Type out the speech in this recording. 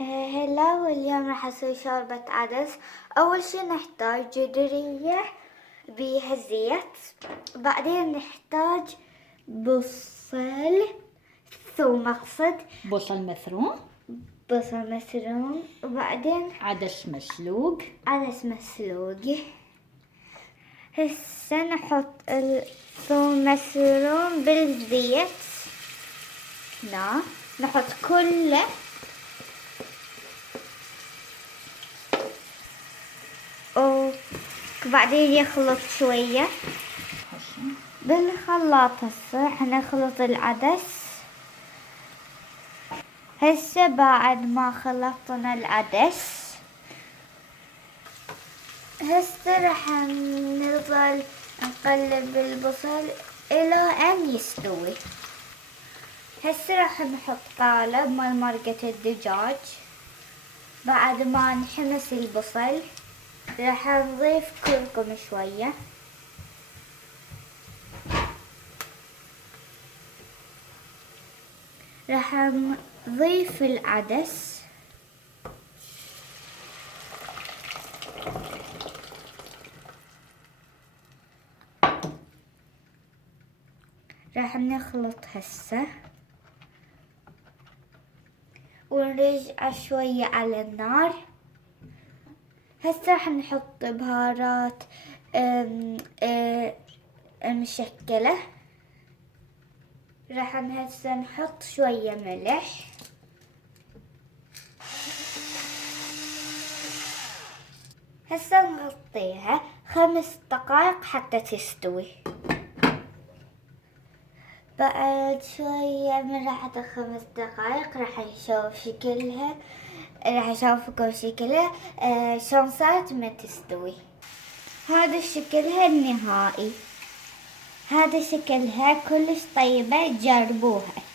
هلا، واليوم راح اسوي شوربة عدس. اول شي نحتاج جدرية بيها زيت، بعدين نحتاج بصل، ثوم اقصد، بصل مفروم، بصل مسلوق، وبعدين عدس مسلوق. عدس مسلوق. هسه نحط الثوم مسلوق بالزيت هنا، نحط كله وبعدين يخلط شوية بالخلاط. هسه حنخلط العدس. هسه بعد ما خلطنا العدس هسه راح نظل نقلب البصل الى ان يستوي. هسه راح نحط قالب مال مرقة الدجاج. بعد ما نحمس البصل راح نضيف كركم شوية، راح نضيف العدس، راح نخلط هسه ونرجع شوية على النار. هسه راح نحط بهارات مشكلة. راح هسه نحط شوية ملح، هسه نغطيها 5 دقائق حتى تستوي. بعد شوية من راحت 5 دقائق راح نشوف شكلها، راح اشوفكم شكلها شلون صارت ما تستوي. هذا شكلها النهائي، هذا شكلها كلش طيبة، جربوها.